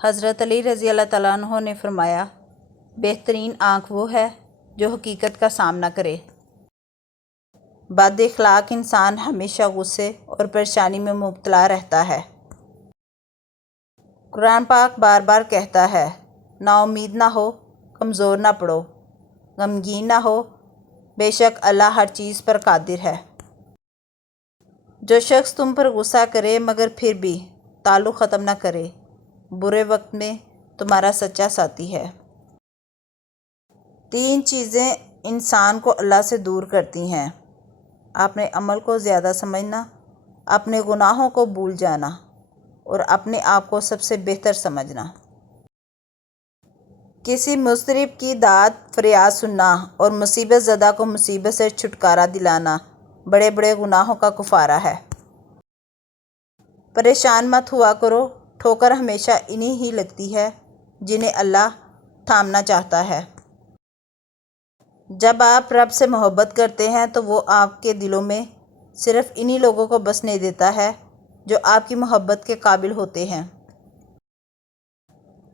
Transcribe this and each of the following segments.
حضرت علی رضی اللہ تعالیٰ عنہ نے فرمایا، بہترین آنکھ وہ ہے جو حقیقت کا سامنا کرے۔ بد اخلاق انسان ہمیشہ غصے اور پریشانی میں مبتلا رہتا ہے۔ قرآن پاک بار بار کہتا ہے، نا امید نہ ہو، کمزور نہ پڑو، غمگین نہ ہو، بے شک اللہ ہر چیز پر قادر ہے۔ جو شخص تم پر غصہ کرے مگر پھر بھی تعلق ختم نہ کرے، برے وقت میں تمہارا سچا ساتھی ہے۔ 3 چیزیں انسان کو اللہ سے دور کرتی ہیں: اپنے عمل کو زیادہ سمجھنا، اپنے گناہوں کو بھول جانا اور اپنے آپ کو سب سے بہتر سمجھنا۔ کسی مضطرب کی داد فریاد سننا اور مصیبت زدہ کو مصیبت سے چھٹکارا دلانا بڑے بڑے گناہوں کا کفارہ ہے۔ پریشان مت ہوا کرو، ٹھوکر ہمیشہ انہیں ہی لگتی ہے جنہیں اللہ تھامنا چاہتا ہے۔ جب آپ رب سے محبت کرتے ہیں تو وہ آپ کے دلوں میں صرف انہی لوگوں کو بسنے دیتا ہے جو آپ کی محبت کے قابل ہوتے ہیں۔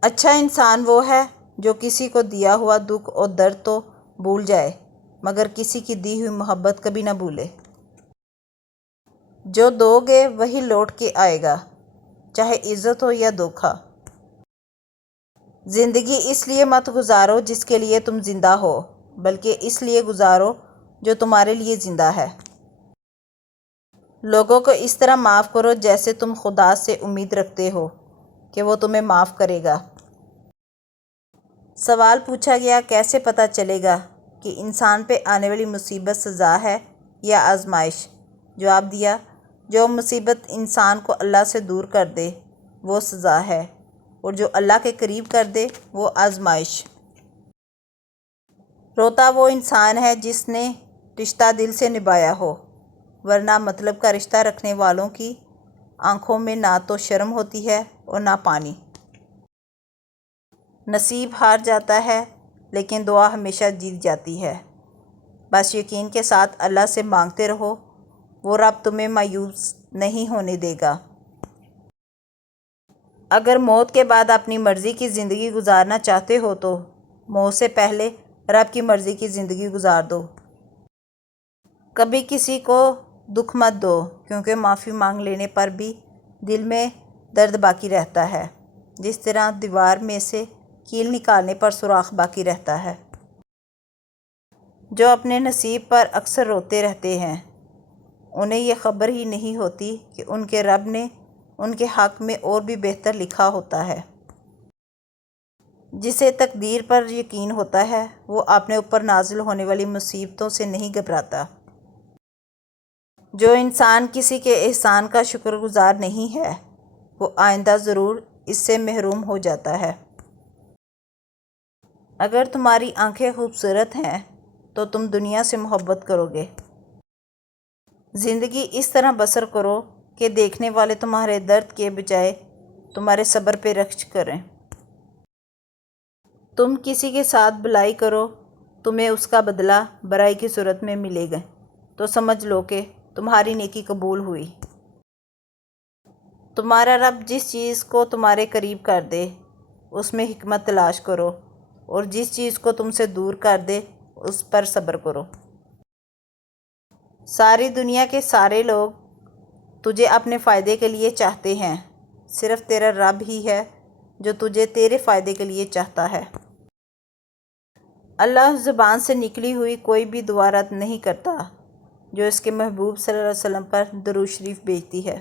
اچھا انسان وہ ہے جو کسی کو دیا ہوا دکھ اور درد تو بھول جائے مگر کسی کی دی ہوئی محبت کبھی نہ بھولے۔ جو دو گے وہی لوٹ کے آئے گا، چاہے عزت ہو یا دھوکہ۔ زندگی اس لیے مت گزارو جس کے لیے تم زندہ ہو، بلکہ اس لیے گزارو جو تمہارے لیے زندہ ہے۔ لوگوں کو اس طرح معاف کرو جیسے تم خدا سے امید رکھتے ہو کہ وہ تمہیں معاف کرے گا۔ سوال پوچھا گیا، کیسے پتہ چلے گا کہ انسان پہ آنے والی مصیبت سزا ہے یا آزمائش؟ جواب دیا، جو مصیبت انسان کو اللہ سے دور کر دے وہ سزا ہے، اور جو اللہ کے قریب کر دے وہ آزمائش۔ روتا وہ انسان ہے جس نے رشتہ دل سے نبھایا ہو، ورنہ مطلب کا رشتہ رکھنے والوں کی آنکھوں میں نہ تو شرم ہوتی ہے اور نہ پانی۔ نصیب ہار جاتا ہے لیکن دعا ہمیشہ جیت جاتی ہے۔ بس یقین کے ساتھ اللہ سے مانگتے رہو، وہ رب تمہیں مایوس نہیں ہونے دے گا۔ اگر موت کے بعد اپنی مرضی کی زندگی گزارنا چاہتے ہو تو موت سے پہلے رب کی مرضی کی زندگی گزار دو۔ کبھی کسی کو دکھ مت دو، کیونکہ معافی مانگ لینے پر بھی دل میں درد باقی رہتا ہے، جس طرح دیوار میں سے کیل نکالنے پر سوراخ باقی رہتا ہے۔ جو اپنے نصیب پر اکثر روتے رہتے ہیں، انہیں یہ خبر ہی نہیں ہوتی کہ ان کے رب نے ان کے حق میں اور بھی بہتر لکھا ہوتا ہے۔ جسے تقدیر پر یقین ہوتا ہے وہ اپنے اوپر نازل ہونے والی مصیبتوں سے نہیں گھبراتا۔ جو انسان کسی کے احسان کا شکر گزار نہیں ہے وہ آئندہ ضرور اس سے محروم ہو جاتا ہے۔ اگر تمہاری آنکھیں خوبصورت ہیں تو تم دنیا سے محبت کرو گے۔ زندگی اس طرح بسر کرو کہ دیکھنے والے تمہارے درد کے بجائے تمہارے صبر پہ رشک کریں۔ تم کسی کے ساتھ بھلائی کرو، تمہیں اس کا بدلہ برائی کی صورت میں ملے گا تو سمجھ لو کہ تمہاری نیکی قبول ہوئی۔ تمہارا رب جس چیز کو تمہارے قریب کر دے اس میں حکمت تلاش کرو، اور جس چیز کو تم سے دور کر دے اس پر صبر کرو۔ ساری دنیا کے سارے لوگ تجھے اپنے فائدے کے لیے چاہتے ہیں، صرف تیرا رب ہی ہے جو تجھے تیرے فائدے کے لیے چاہتا ہے۔ اللہ زبان سے نکلی ہوئی کوئی بھی دعا رد نہیں کرتا جو اس کے محبوب صلی اللہ علیہ وسلم پر درود شریف بھیجتی ہے۔